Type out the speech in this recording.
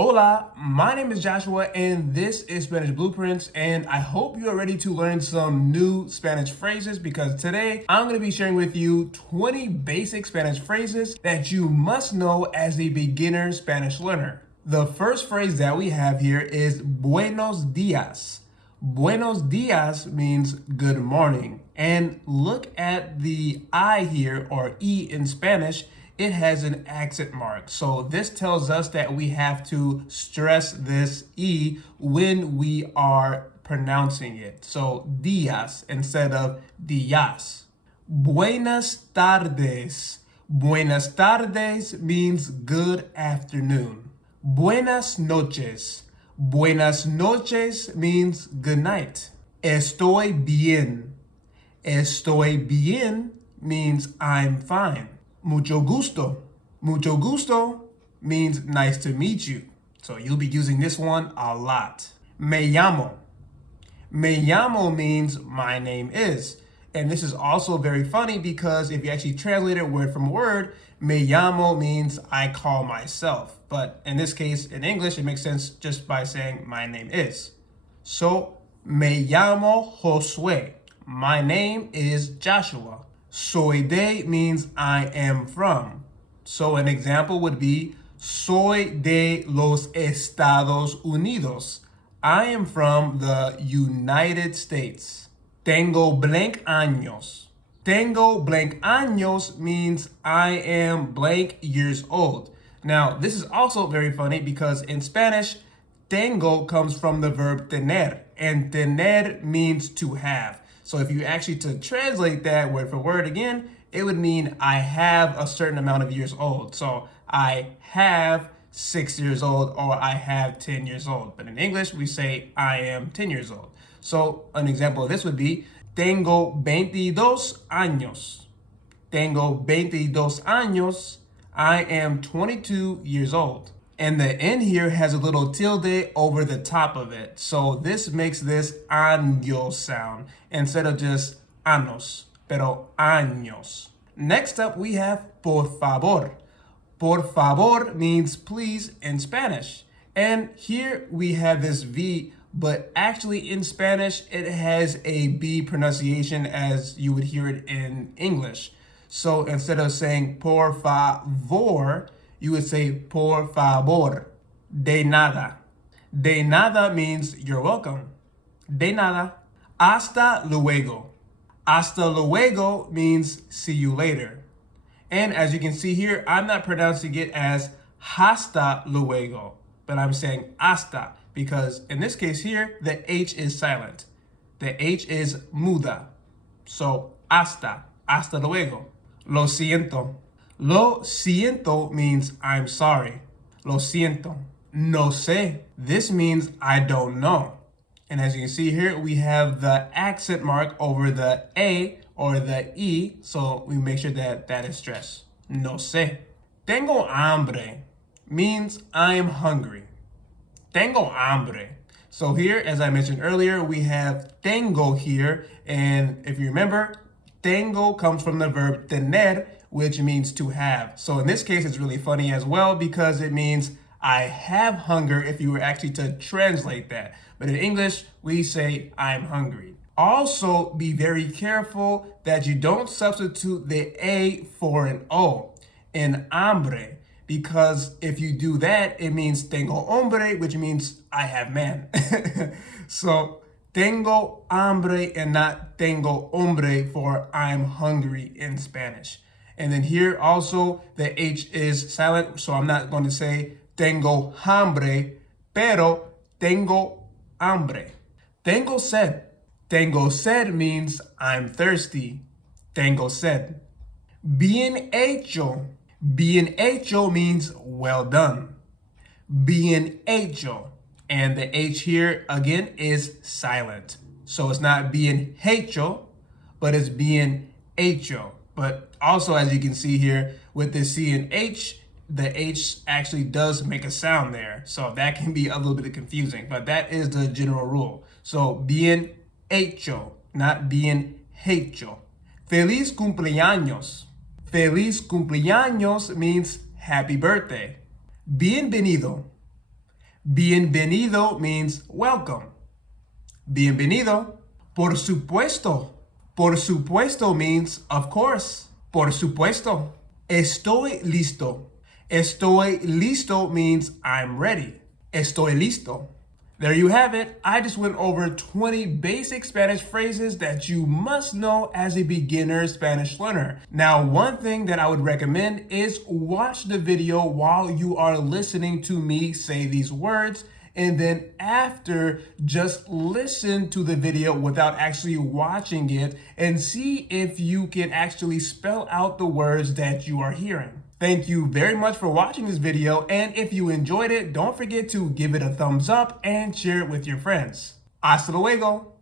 Hola, my name is Joshua and this is Spanish Blueprints, and I hope you are ready to learn some new Spanish phrases because today I'm going to be sharing with you 20 basic Spanish phrases that you must know as a beginner Spanish learner. The first phrase that we have here is Buenos Dias. Buenos Dias means good morning. And look at the I here, or E in Spanish. It has an accent mark. So this tells us that we have to stress this E when we are pronouncing it. So días instead of días. Buenas tardes. Buenas tardes means good afternoon. Buenas noches. Buenas noches means good night. Estoy bien. Estoy bien means I'm fine. Mucho gusto. Mucho gusto means nice to meet you. So you'll be using this one a lot. Me llamo. Me llamo means my name is. And this is also very funny because if you actually translate it word from word, me llamo means I call myself. But in this case, in English, it makes sense just by saying my name is. So, me llamo Josué. My name is Joshua. Soy de means I am from. So an example would be, soy de los Estados Unidos. I am from the United States. Tengo blank años. Tengo blank años means I am blank years old. Now, this is also very funny because in Spanish, tengo comes from the verb tener, and tener means to have. So if you actually to translate that word for word again, it would mean I have a certain amount of years old. So I have 6 years old or I have 10 years old. But in English, we say I am 10 years old. So an example of this would be, tengo 22 años. Tengo 22 años. I am 22 years old. And the N here has a little tilde over the top of it. So this makes this año sound instead of just años, pero años. Next up, we have por favor. Por favor means please in Spanish. And here we have this V, but actually in Spanish, it has a B pronunciation as you would hear it in English. So instead of saying por favor, you would say por favor. De nada. De nada means you're welcome. De nada. Hasta luego. Hasta luego means see you later. And as you can see here, I'm not pronouncing it as hasta luego, but I'm saying hasta because in this case here, the H is silent. The H is muda. So hasta luego. Lo siento. Lo siento means I'm sorry. Lo siento. No sé. This means I don't know. And as you can see here, we have the accent mark over the A or the E, so we make sure that that is stressed. No sé. Tengo hambre means I am hungry. Tengo hambre. So here, as I mentioned earlier, we have tengo here, and if you remember, tengo comes from the verb tener, which means to have. So in this case, it's really funny as well because it means I have hunger if you were actually to translate that. But in English, we say I'm hungry. Also, be very careful that you don't substitute the A for an O in hambre, because if you do that, it means tengo hombre, which means I have man. So tengo hambre and not tengo hombre for I'm hungry in Spanish. And then here also the H is silent, so I'm not going to say tengo hambre, pero tengo hambre. Tengo sed. Tengo sed means I'm thirsty. Tengo sed. Bien hecho. Bien hecho means well done. Bien hecho. And the H here, again, is silent. So it's not bien hecho, but it's bien hecho. But also, as you can see here, with the C and H, the H actually does make a sound there. So that can be a little bit confusing, but that is the general rule. So bien hecho, not bien hecho. Feliz cumpleaños. Feliz cumpleaños means happy birthday. Bienvenido. Bienvenido means welcome. Bienvenido. Por supuesto. Por supuesto means of course. Por supuesto. Estoy listo. Estoy listo means I'm ready. Estoy listo. There you have it. I just went over 20 basic Spanish phrases that you must know as a beginner Spanish learner. Now, one thing that I would recommend is watch the video while you are listening to me say these words, and then after, just listen to the video without actually watching it and see if you can actually spell out the words that you are hearing. Thank you very much for watching this video, and if you enjoyed it, don't forget to give it a thumbs up and share it with your friends. Hasta luego!